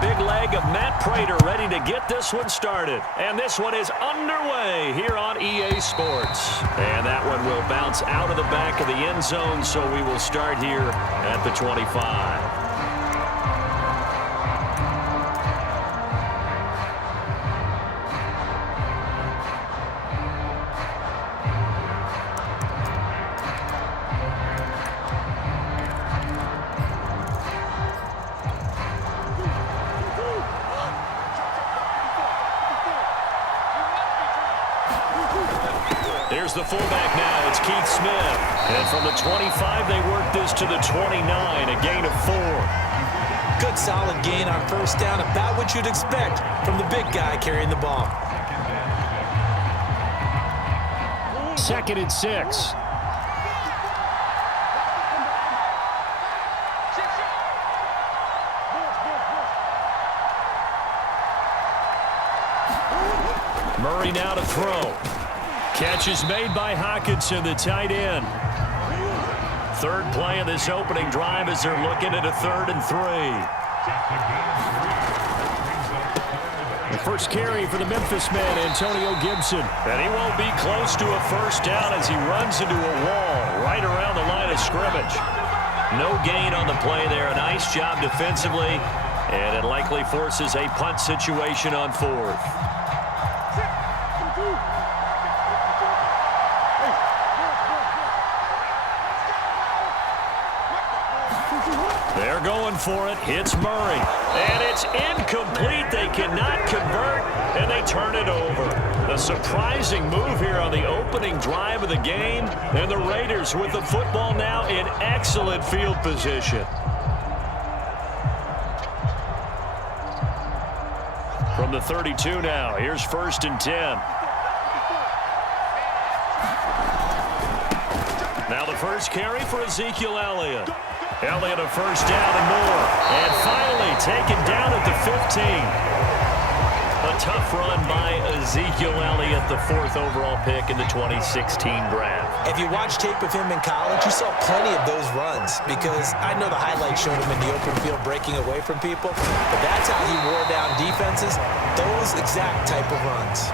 big leg of Matt Prater ready to get this one started. And this one is underway here on EA Sports. And that one will bounce out of the back of the end zone, so we will start here at the 25. Here's the fullback now. It's Keith Smith. And from the 25, they work this to the 29, a gain of 4. Good solid gain on first down, about what you'd expect from the big guy carrying the ball. 2nd and 6. Murray now to throw. Catch is made by Hockenson, the tight end. Third play of this opening drive as they're looking at a 3rd and 3. The first carry for the Memphis man, Antonio Gibson. And he won't be close to a first down as he runs into a wall right around the line of scrimmage. No gain on the play there. A nice job defensively, and it likely forces a punt situation on 4th. They're going for it. It's Murray. And it's incomplete. They cannot convert, and they turn it over. A surprising move here on the opening drive of the game, and the Raiders with the football now in excellent field position. From the 32 now, here's 1st and 10. Now the first carry for Ezekiel Elliott. Elliott a first down and more. And finally taken down at the 15. A tough run by Ezekiel Elliott, the 4th overall pick in the 2016 draft. If you watch tape of him in college, you saw plenty of those runs, because I know the highlights showed him in the open field breaking away from people, but that's how he wore down defenses, those exact type of runs.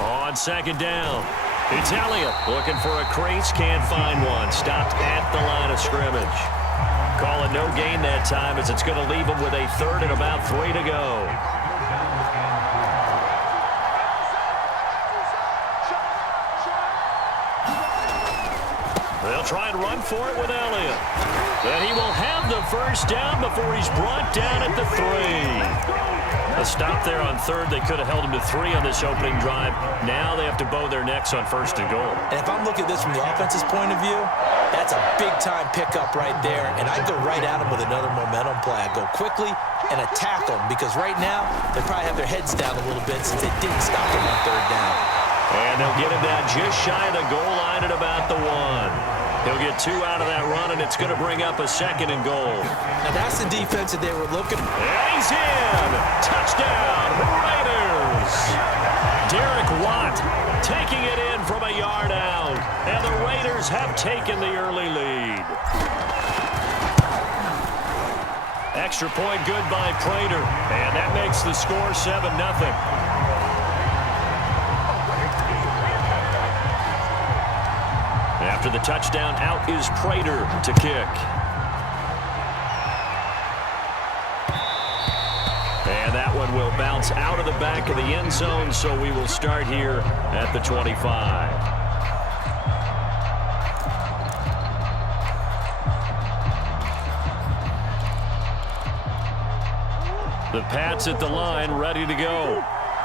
On 2nd down, it's Elliott looking for a crease, can't find one. Stopped at the line of scrimmage. Call it no gain that time, as it's going to leave him with a 3rd and about 3 to go. They'll try and run for it with Elliott. Then he will have the first down before he's brought down at the 3. A stop there on 3rd. They could have held him to 3 on this opening drive. Now they have to bow their necks on 1st and goal. And if I'm looking at this from the offense's point of view, that's a big-time pickup right there. And I go right at him with another momentum play. I go quickly and attack them, because right now they probably have their heads down a little bit since they didn't stop him on 3rd down. And they'll get him down just shy of the goal line at about the 1. He'll get 2 out of that run, and it's going to bring up a 2nd and goal. Now that's the defense that they were looking for. And he's in! Touchdown, Raiders! Derek Watt taking it in from a yard out, and the Raiders have taken the early lead. Extra point good by Prater, and that makes the score 7-0. After the touchdown, out is Prater to kick. And that one will bounce out of the back of the end zone, so we will start here at the 25. The Pats at the line, ready to go.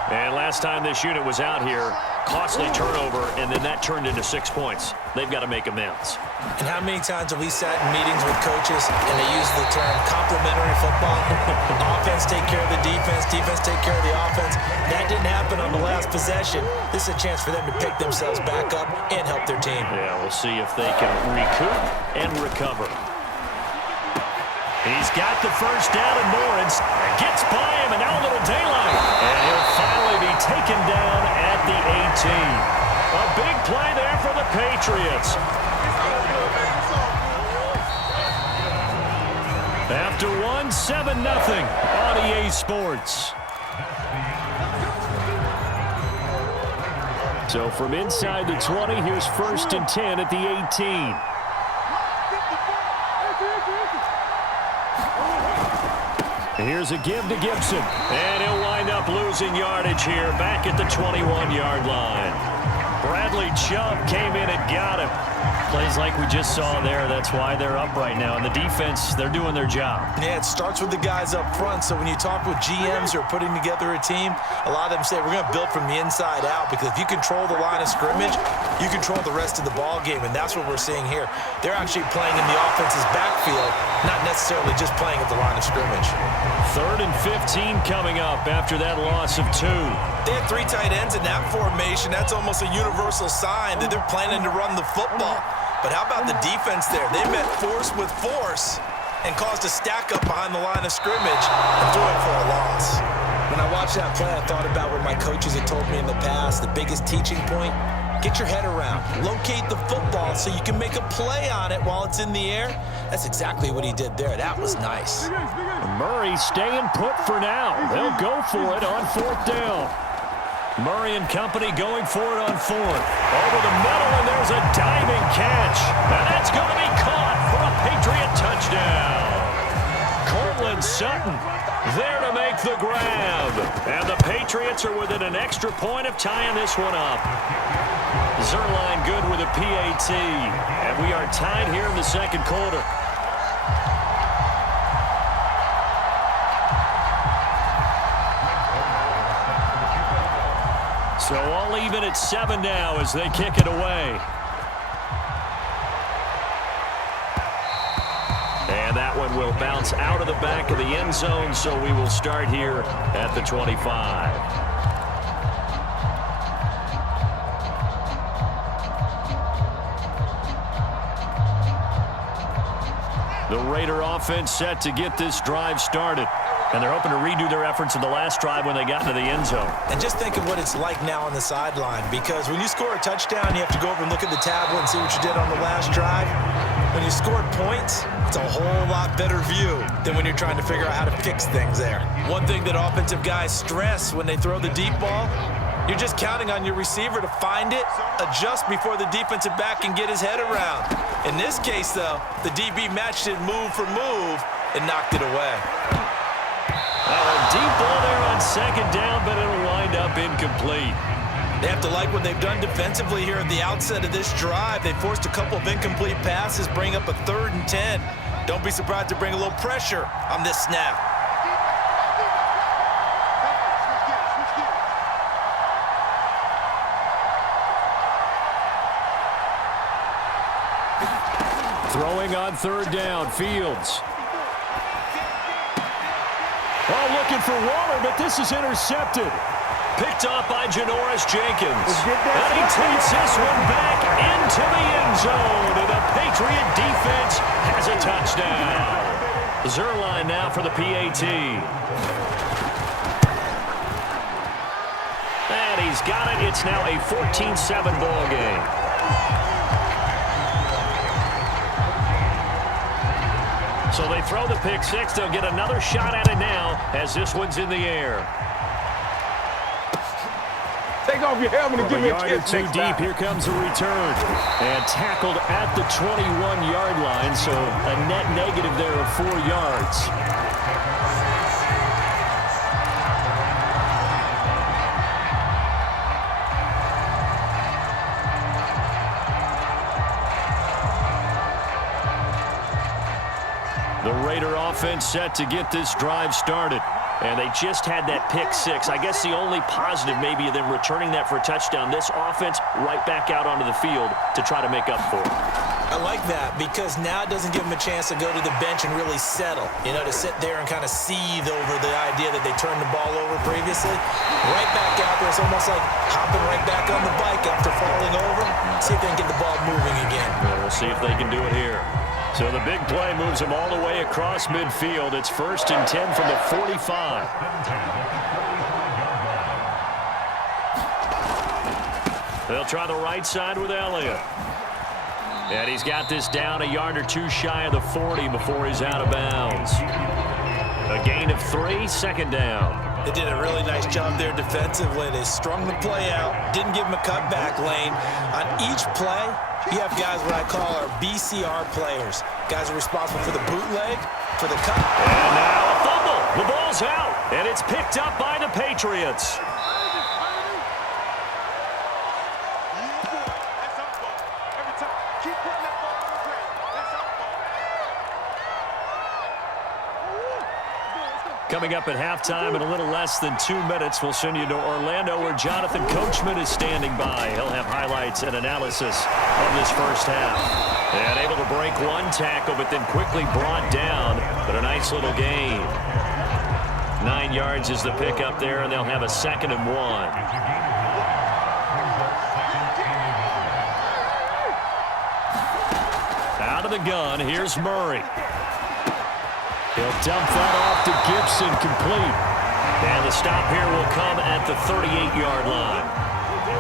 And last time this unit was out here, costly turnover, and then that turned into 6 points. They've got to make amends. And how many times have we sat in meetings with coaches and they use the term complementary football? Offense take care of the defense, defense take care of the offense. That didn't happen on the last possession. This is a chance for them to pick themselves back up and help their team. Yeah, we'll see if they can recoup and recover. He's got the first down and more, and gets by him, and now a little daylight. And he'll finally be taken down at the 18. A big play there for the Patriots. After one, 7-0 on EA Sports. So from inside the 20, here's 1st and 10 at the 18. Here's a give to Gibson. And he'll wind up losing yardage here back at the 21-yard line. Bradley Chubb came in and got him. Plays like we just saw there. That's why they're up right now. And the defense, they're doing their job. Yeah, it starts with the guys up front. So when you talk with GMs who are putting together a team, a lot of them say we're going to build from the inside out, because if you control the line of scrimmage, you control the rest of the ball game, and that's what we're seeing here. They're actually playing in the offense's backfield, not necessarily just playing at the line of scrimmage. 3rd and 15 coming up after that loss of 2. They had 3 tight ends in that formation. That's almost a universal sign that they're planning to run the football. But how about the defense there? They met force with force and caused a stack up behind the line of scrimmage and threw it for a loss. When I watched that play, I thought about what my coaches had told me in the past. The biggest teaching point, get your head around. Locate the football so you can make a play on it while it's in the air. That's exactly what he did there. That was nice. Murray staying put for now. They'll go for it on 4th down. Murray and company going for it on 4th. Over the middle, and there's a diving catch. And that's going to be caught for a Patriot touchdown. Cortland Sutton there to make the grab. And the Patriots are within an extra point of tying this one up. Zerline good with a PAT. And we are tied here in the 2nd quarter. So all even at 7 now as they kick it away. And that one will bounce out of the back of the end zone, so we will start here at the 25. The Raider offense set to get this drive started. And they're hoping to redo their efforts in the last drive when they got into the end zone. And just think of what it's like now on the sideline, because when you score a touchdown, you have to go over and look at the tablet and see what you did on the last drive. When you scored points, it's a whole lot better view than when you're trying to figure out how to fix things there. One thing that offensive guys stress when they throw the deep ball, you're just counting on your receiver to find it, adjust before the defensive back can get his head around. In this case, though, the DB matched it move for move and knocked it away. A deep ball there on 2nd down, but it'll wind up incomplete. They have to like what they've done defensively here at the outset of this drive. They forced a couple of incomplete passes, bring up a 3rd and 10. Don't be surprised to bring a little pressure on this snap. Throwing on 3rd down, Fields. Oh, looking for Waller, but this is intercepted. Picked off by Janoris Jenkins. And he takes this one back into the end zone. And the Patriot defense has a touchdown. Zerline now for the PAT. And he's got it. It's now a 14-7 ball game. So they throw the pick 6. They'll get another shot at it now as this one's in the air. Take off your helmet and give me a kiss. Too deep. Here comes a return. And tackled at the 21-yard line, so a net negative there of 4 yards. The Raider offense set to get this drive started. And they just had that pick 6. I guess the only positive maybe of them returning that for a touchdown. This offense right back out onto the field to try to make up for it. I like that because now it doesn't give them a chance to go to the bench and really settle. You know, to sit there and kind of seethe over the idea that they turned the ball over previously. Right back out there. It's almost like hopping right back on the bike after falling over. See if they can get the ball moving again. Well, we'll see if they can do it here. So the big play moves them all the way across midfield. It's 1st and 10 from the 45. They'll try the right side with Elliott. And he's got this down a yard or two shy of the 40 before he's out of bounds. A gain of 3, 2nd down. They did a really nice job there defensively. They strung the play out, didn't give him a cutback lane. On each play, you have guys what I call our BCR players. Guys are responsible for the bootleg, for the cut. And now a fumble. The ball's out, and it's picked up by the Patriots. Coming up at halftime in a little less than 2 minutes, we'll send you to Orlando where Jonathan Coachman is standing by. He'll have highlights and analysis of this first half. And able to break one tackle, but then quickly brought down. But a nice little gain. 9 yards is the pickup there, and they'll have a 2nd and 1. Out of the gun, here's Murray. He'll dump that off to Gibson, complete. And the stop here will come at the 38-yard line.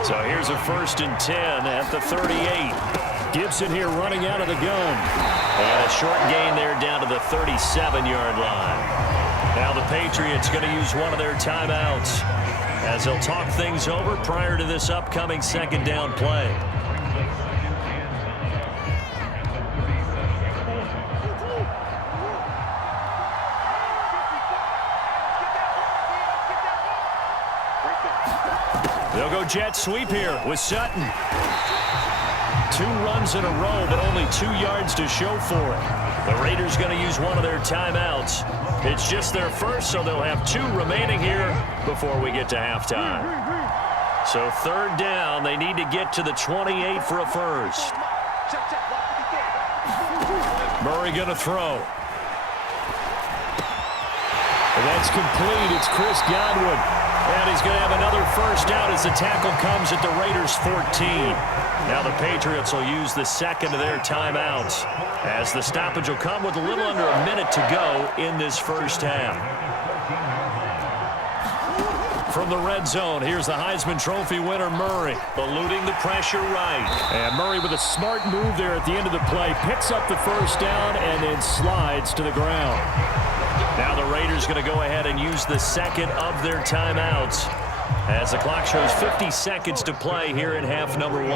So here's a 1st and 10 at the 38. Gibson here running out of the gun. And a short gain there down to the 37-yard line. Now the Patriots going to use one of their timeouts as they'll talk things over prior to this upcoming 2nd down play. They'll go jet sweep here with Sutton. 2 runs in a row, but only 2 yards to show for it. The Raiders going to use one of their timeouts. It's just their first, so they'll have 2 remaining here before we get to halftime. So 3rd down, they need to get to the 28 for a first. Murray going to throw. And that's complete. It's Chris Godwin. And he's going to have another first down as the tackle comes at the Raiders' 14. Now the Patriots will use the 2nd of their timeouts as the stoppage will come with a little under a minute to go in this first half. From the red zone, here's the Heisman Trophy winner, Murray, eluding the pressure right. And Murray with a smart move there at the end of the play, picks up the first down and then slides to the ground. Now the Raiders going to go ahead and use the 2nd of their timeouts as the clock shows 50 seconds to play here in half number 1.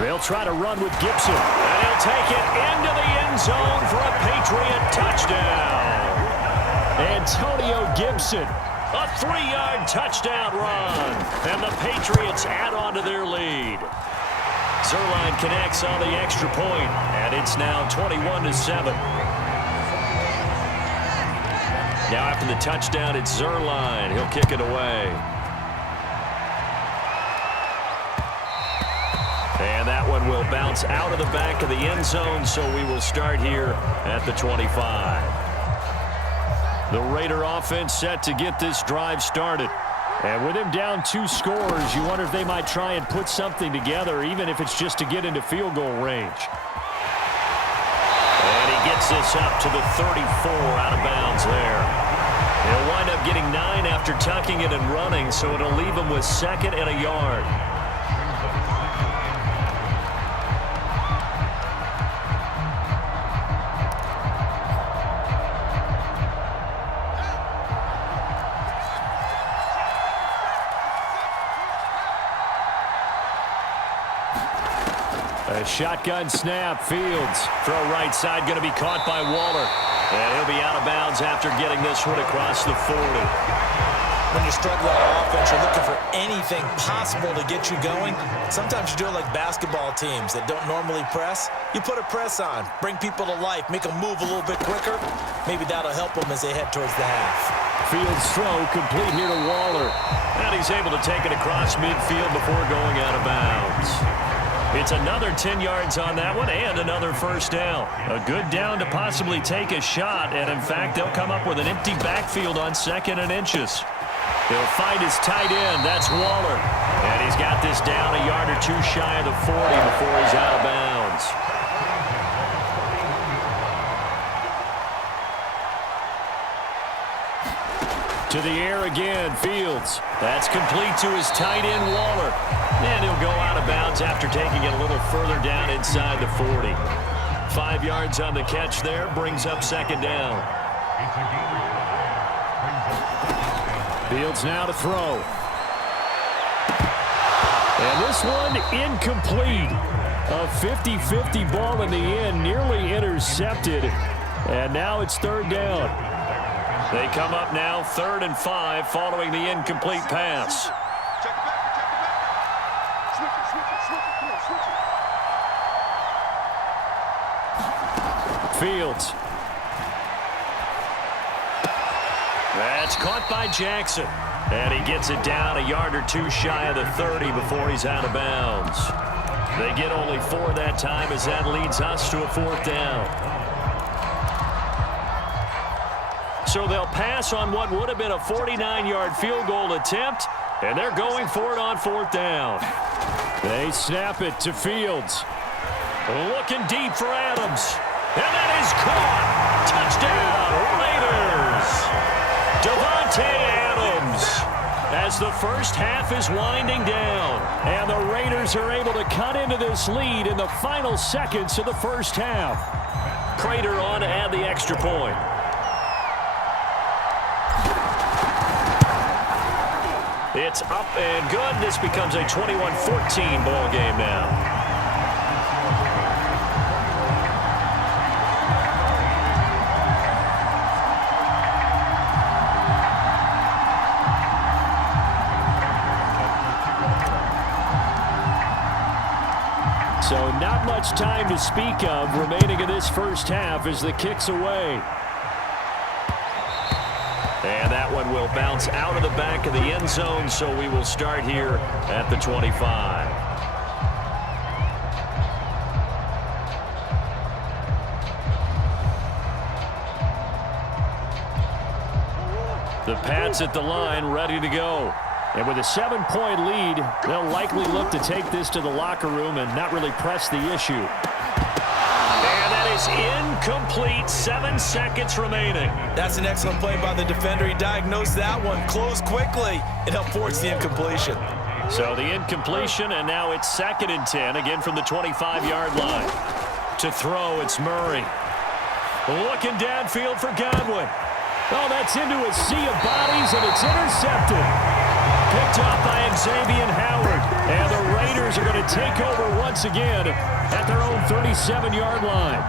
They'll try to run with Gibson. And he'll take it into the end zone for a Patriot touchdown. Antonio Gibson. A 3-yard touchdown run. And the Patriots add on to their lead. Zerline connects on the extra point, and it's now 21-7. Now after the touchdown, it's Zerline. He'll kick it away. And that one will bounce out of the back of the end zone, so we will start here at the 25. The Raider offense set to get this drive started. And with him down 2 scores, you wonder if they might try and put something together, even if it's just to get into field goal range. And he gets this up to the 34 out of bounds there. He'll wind up getting 9 after tucking it and running, so it'll leave him with 2nd and a yard. A shotgun snap, Fields. Throw right side, going to be caught by Waller. And he'll be out of bounds after getting this one across the 40. When you're struggling on offense, you're looking for anything possible to get you going. Sometimes you do it like basketball teams that don't normally press. You put a press on, bring people to life, make them move a little bit quicker. Maybe that'll help them as they head towards the half. Fields throw complete here to Waller. And he's able to take it across midfield before going out of bounds. It's another 10 yards on that one and another first down. A good down to possibly take a shot, and in fact, they'll come up with an empty backfield on 2nd and inches. He'll find his tight end. That's Waller. And he's got this down a yard or two shy of the 40 before he's out of bounds. To the air again, Fields. That's complete to his tight end, Waller. And he'll go out of bounds after taking it a little further down inside the 40. 5 yards on the catch there, brings up second down. Fields now to throw. And this one incomplete. A 50-50 ball in the end, nearly intercepted. And now it's third down. They come up now 3rd and 5 following the incomplete pass. Fields. That's caught by Jackson. And he gets it down a yard or two shy of the 30 before he's out of bounds. They get only 4 that time as that leads us to a 4th down. So they'll pass on what would have been a 49-yard field goal attempt, and they're going for it on 4th down. They snap it to Fields. Looking deep for Adams. And that is caught. Touchdown, Raiders. Davante Adams as the first half is winding down. And the Raiders are able to cut into this lead in the final seconds of the first half. Prater on to add the extra point. It's up and good. This becomes a 21-14 ball game now. So not much time to speak of remaining in this first half as the kick's away. And that one will bounce out of the back of the end zone, so we will start here at the 25. The Pats at the line, ready to go. And with a 7-point lead, they'll likely look to take this to the locker room and not really press the issue. And that is incomplete. 7 seconds remaining. That's an excellent play by the defender. He diagnosed that one, closed quickly, and helped force the incompletion. So the incompletion, and now it's 2nd and 10, again from the 25-yard line. To throw, it's Murray. Looking downfield for Godwin. Oh, that's into a sea of bodies, and it's intercepted. Picked up by Xavier Howard. And the Raiders are going to take over once again at their own 37-yard line.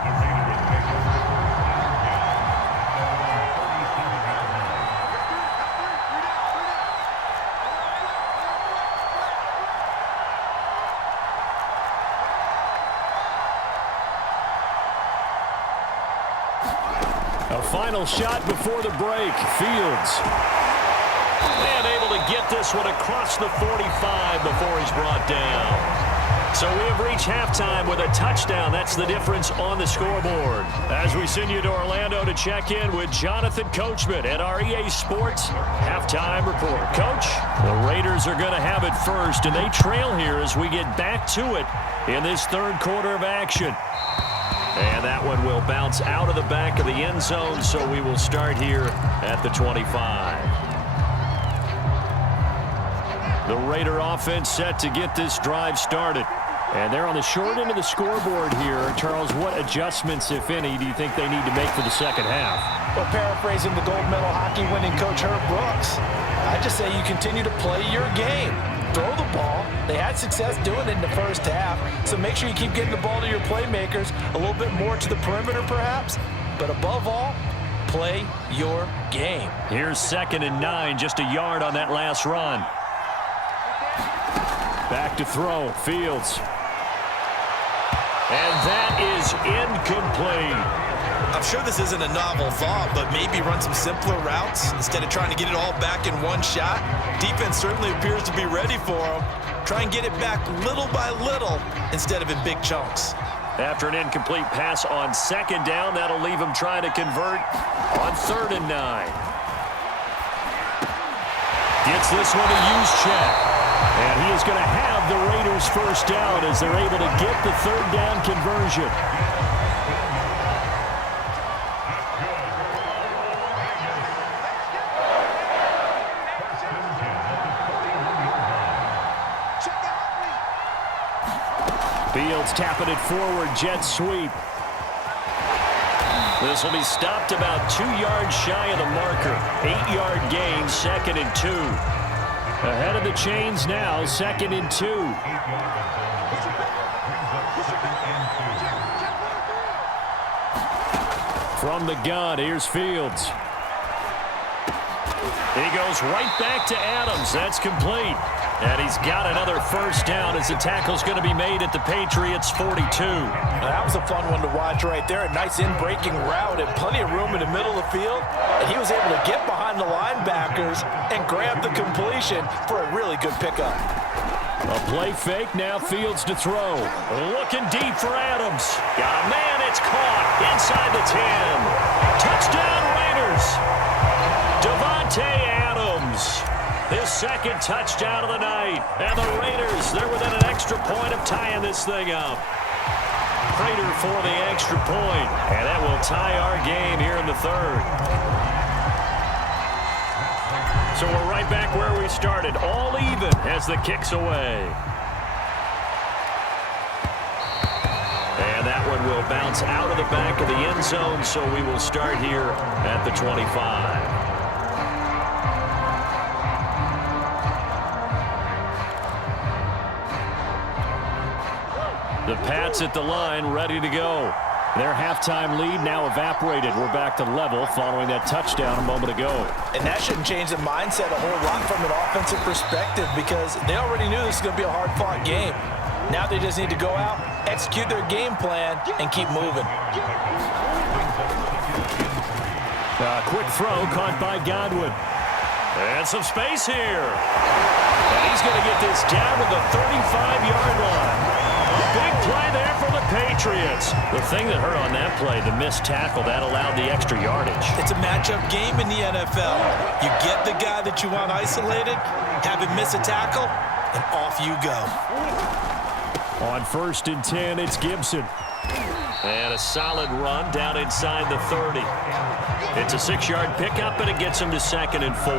A final shot before the break. Fields. And able to get this one across the 45 before he's brought down. So we have reached halftime with a touchdown. That's the difference on the scoreboard. As we send you to Orlando to check in with Jonathan Coachman at our EA Sports Halftime Report. Coach, the Raiders are going to have it first, and they trail here as we get back to it in this third quarter of action. And that one will bounce out of the back of the end zone, so we will start here at the 25. The Raider offense set to get this drive started. And they're on the short end of the scoreboard here. Charles, what adjustments, if any, do you think they need to make for the second half? Well, paraphrasing the gold medal hockey winning coach Herb Brooks, I just say you continue to play your game. Throw the ball. They had success doing it in the first half, so make sure you keep getting the ball to your playmakers, a little bit more to the perimeter perhaps, but above all, play your game. Here's 2nd and 9, just a yard on that last run. Back to throw, Fields. And that is incomplete. I'm sure this isn't a novel thought, but maybe run some simpler routes instead of trying to get it all back in one shot. Defense certainly appears to be ready for them. Try and get it back little by little instead of in big chunks. After an incomplete pass on 2nd down, that'll leave them trying to convert on 3rd and 9. Gets this one to use check. And he is going to have the Raiders first down as they're able to get the third down conversion. Fields tapping it forward, jet sweep. This will be stopped about 2 yards shy of the marker. 8-yard gain, 2nd and 2. Ahead of the chains now, 2nd and 2. From the gun, here's Fields. He goes right back to Adams. That's complete. And he's got another first down as the tackle's going to be made at the Patriots' 42. Now, that was a fun one to watch right there. A nice in-breaking route and plenty of room in the middle of the field. And he was able to get behind the linebackers and grab the completion for a really good pickup. A play fake, now Fields to throw. Looking deep for Adams. Got a man, it's caught inside the 10. Touchdown Raiders. Devontae Adams. His 2nd touchdown of the night. And the Raiders, they're within an extra point of tying this thing up. Prater for the extra point. And that will tie our game here in the 3rd. So we're right back where we started. All even as the kick's away. And that one will bounce out of the back of the end zone. So we will start here at the 25. The Pats at the line, ready to go. Their halftime lead now evaporated. We're back to level following that touchdown a moment ago. And that shouldn't change the mindset a whole lot from an offensive perspective because they already knew this was going to be a hard-fought game. Now they just need to go out, execute their game plan, and keep moving. Quick throw caught by Godwin. And some space here. And he's going to get this down to the 35-yard line. Big play there for the Patriots. The thing that hurt on that play, the missed tackle, that allowed the extra yardage. It's a matchup game in the NFL. You get the guy that you want isolated, have him miss a tackle, and off you go. On 1st and 10, it's Gibson. And a solid run down inside the 30. It's a 6-yard pickup, and it gets him to 2nd and 4.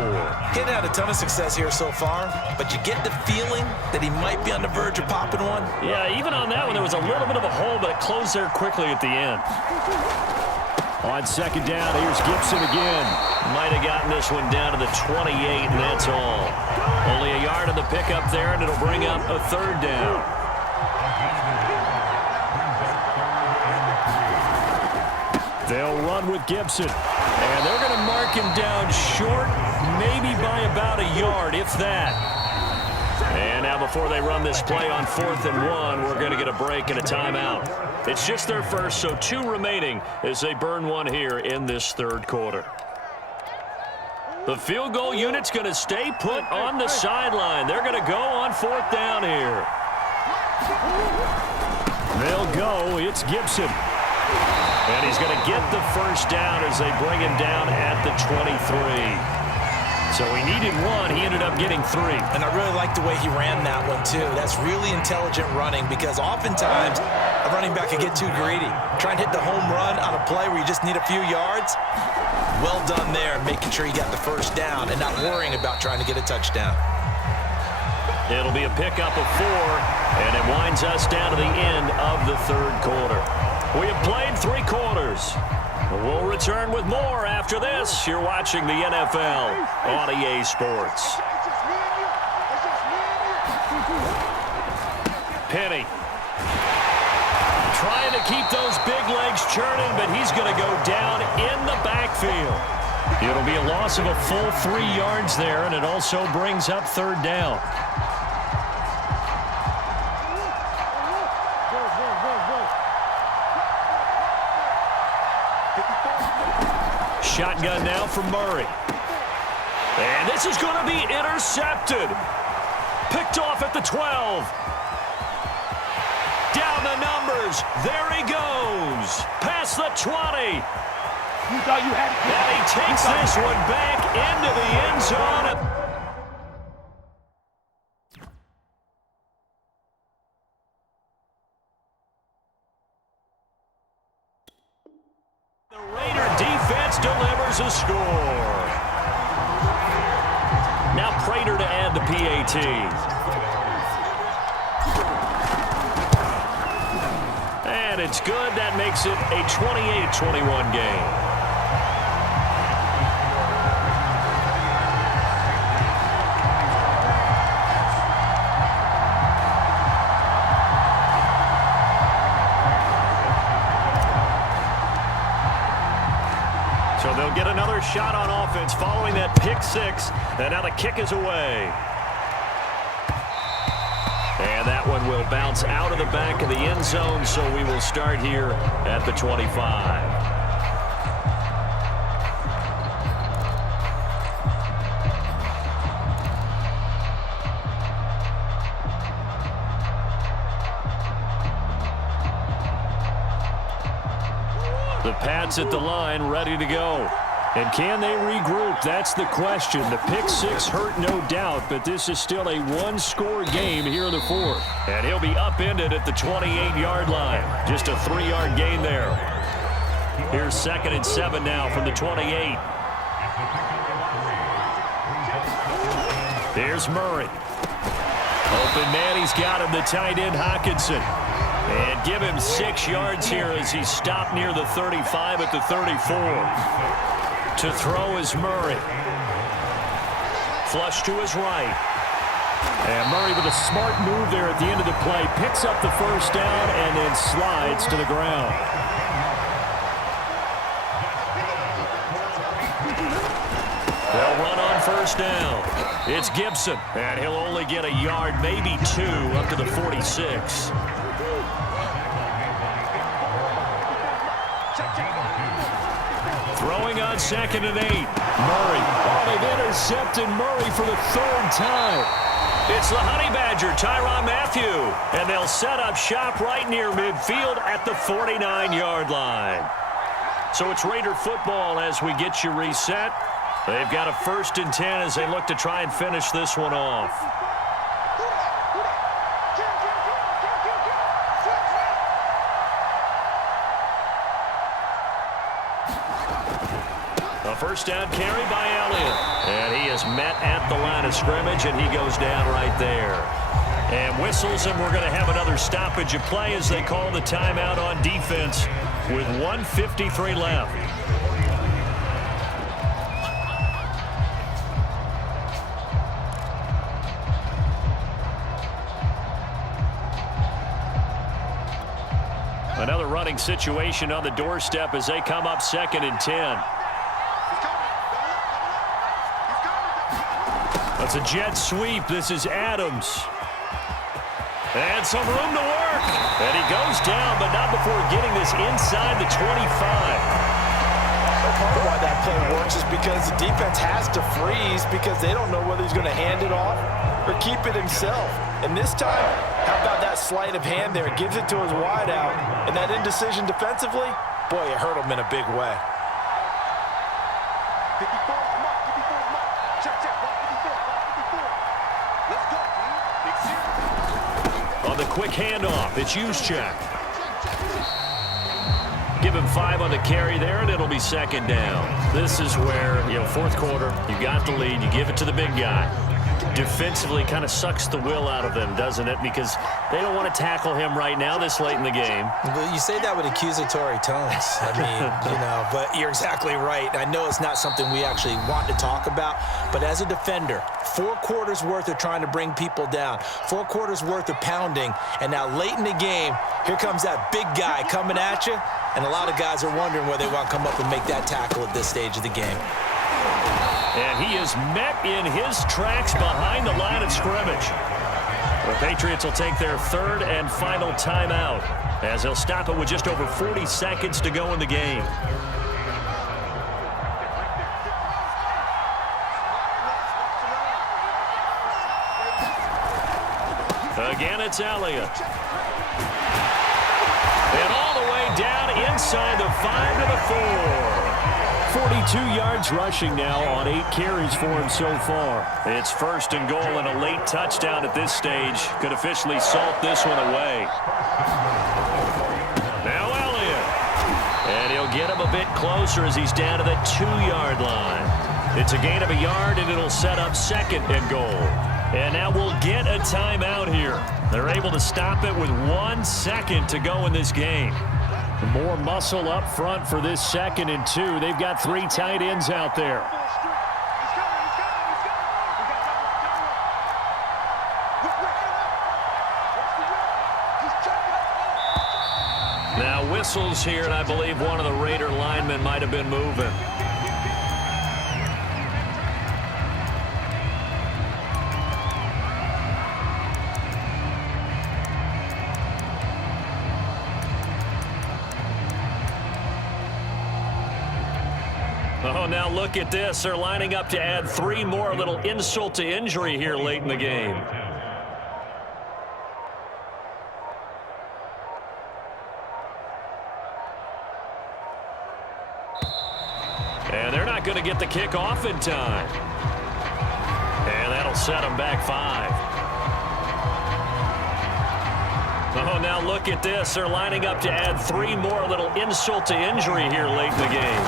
He's had a ton of success here so far, but you get the feeling that he might be on the verge of popping one. Yeah, even on that one, there was a little bit of a hole, but it closed there quickly at the end. On 2nd down, here's Gibson again. Might have gotten this one down to the 28, and that's all. Only a yard of the pickup there, and it'll bring up a 3rd down. They'll run with Gibson. And they're going to mark him down short, maybe by about a yard, if that. And now before they run this play on 4th and 1, we're going to get a break and a timeout. It's just their first, so 2 remaining as they burn one here in this 3rd quarter. The field goal unit's going to stay put on the sideline. They're going to go on 4th down here. They'll go. It's Gibson. And he's going to get the first down as they bring him down at the 23. So he needed 1. He ended up getting 3. And I really like the way he ran that one, too. That's really intelligent running because oftentimes a running back can get too greedy. Try and hit the home run on a play where you just need a few yards. Well done there, making sure you got the first down and not worrying about trying to get a touchdown. It'll be a pickup of 4, and it winds us down to the end of the 3rd quarter. We have played 3 quarters. We'll return with more after this. You're watching the NFL on EA Sports. Penny trying to keep those big legs churning, but he's going to go down in the backfield. It'll be a loss of a full 3 yards there, and it also brings up 3rd down. Shotgun now from Murray. And this is going to be intercepted. Picked off at the 12. Down the numbers. There he goes. Past the 20. You thought you had it. And he takes this one back into the end zone. defense delivers a score. Now Prater to add the PAT. And it's good. That makes it a 28-21 game. So they'll get another shot on offense following that pick six. And now the kick is away. And that one will bounce out of the back of the end zone, so we will start here at the 25. The Pats at the line, ready to go. And can they regroup? That's the question. The pick six hurt, no doubt, but this is still a one-score game here in the fourth. And he'll be upended at the 28-yard line. Just a 3-yard gain there. Here's 2nd and 7 now from the 28. Here's Murray. Open man, he's got him, the tight end Hockenson. And give him 6 yards here as he stopped near the 35 at the 34. To throw is Murray. Flush to his right. And Murray with a smart move there at the end of the play. Picks up the first down and then slides to the ground. They'll run on first down. It's Gibson. And he'll only get a yard, maybe 2, up to the 46. Throwing on 2nd and 8. Murray. Oh, they've intercepted Murray for the 3rd time. It's the Honey Badger, Tyrann Mathieu. And they'll set up shop right near midfield at the 49-yard line. So it's Raider football as we get you reset. They've got a 1st and 10 as they look to try and finish this one off. A first down carry by Elliott. And he is met at the line of scrimmage, and he goes down right there. And whistles, and we're going to have another stoppage of play as they call the timeout on defense with 1:53 left. Another running situation on the doorstep as they come up 2nd and 10. That's a jet sweep. This is Adams. And some room to work. And he goes down, but not before getting this inside the 25. Part of why that play works is because the defense has to freeze because they don't know whether he's going to hand it off or keep it himself. And this time, how about that sleight of hand there? Gives it to his wideout. And that indecision defensively, boy, it hurt him in a big way. On the quick handoff, it's Juszczyk. Give him 5 on the carry there, and it'll be 2nd down. This is where, 4th quarter, you got the lead, you give it to the big guy. Defensively kind of sucks the will out of them, doesn't it? Because they don't want to tackle him right now this late in the game. Well, you say that with accusatory tones. I mean, but you're exactly right. I know it's not something we actually want to talk about, but as a defender, 4 quarters worth of trying to bring people down, 4 quarters worth of pounding, and now late in the game, here comes that big guy coming at you, and a lot of guys are wondering whether they want to come up and make that tackle at this stage of the game. And he is met in his tracks behind the line of scrimmage. The Patriots will take their 3rd and final timeout as they'll stop it with just over 40 seconds to go in the game. Again, it's Elliott. And all the way down inside the 5 to the 4. 42 yards rushing now on 8 carries for him so far. It's 1st and goal, and a late touchdown at this stage could officially salt this one away. Now Elliott. And he'll get him a bit closer as he's down to the 2-yard line. It's a gain of a yard, and it'll set up 2nd and goal. And now we'll get a timeout here. They're able to stop it with 1 second to go in this game. More muscle up front for this 2nd and 2. They've got 3 tight ends out there. Now whistles here, and I believe one of the Raider linemen might have been moving. Oh, now look at this. They're lining up to add 3 more, a little insult to injury here late in the game. And they're not going to get the kick off in time. And that'll set them back 5. Oh, now look at this. They're lining up to add 3 more, a little insult to injury here late in the game.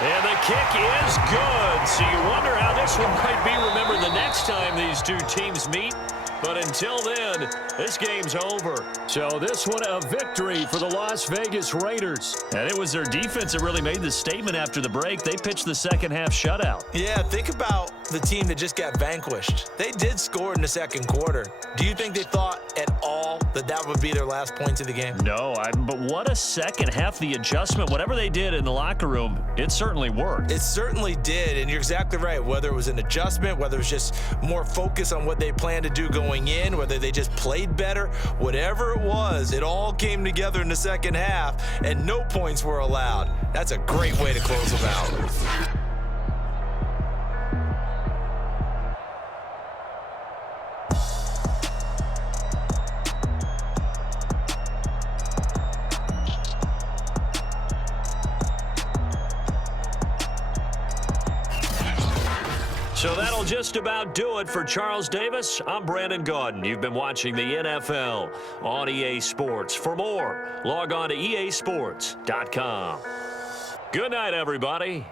And the kick is good. So you wonder how this one might be remembered the next time these two teams meet. But until then, this game's over. So this one a victory for the Las Vegas Raiders. And it was their defense that really made the statement after the break. They pitched the second half shutout. Yeah, think about the team that just got vanquished. They did score in the 2nd quarter. Do you think they thought at all that that would be their last points of the game? No, but what a second half. The adjustment, whatever they did in the locker room, it certainly worked. It certainly did, and you're exactly right. Whether it was an adjustment, whether it was just more focus on what they planned to do going in, whether they just played better, whatever it was, it all came together in the second half, and no points were allowed. That's a great way to close them out. So that'll just about do it for Charles Davis. I'm Brandon Gaudin. You've been watching the NFL on EA Sports. For more, log on to easports.com. Good night, everybody.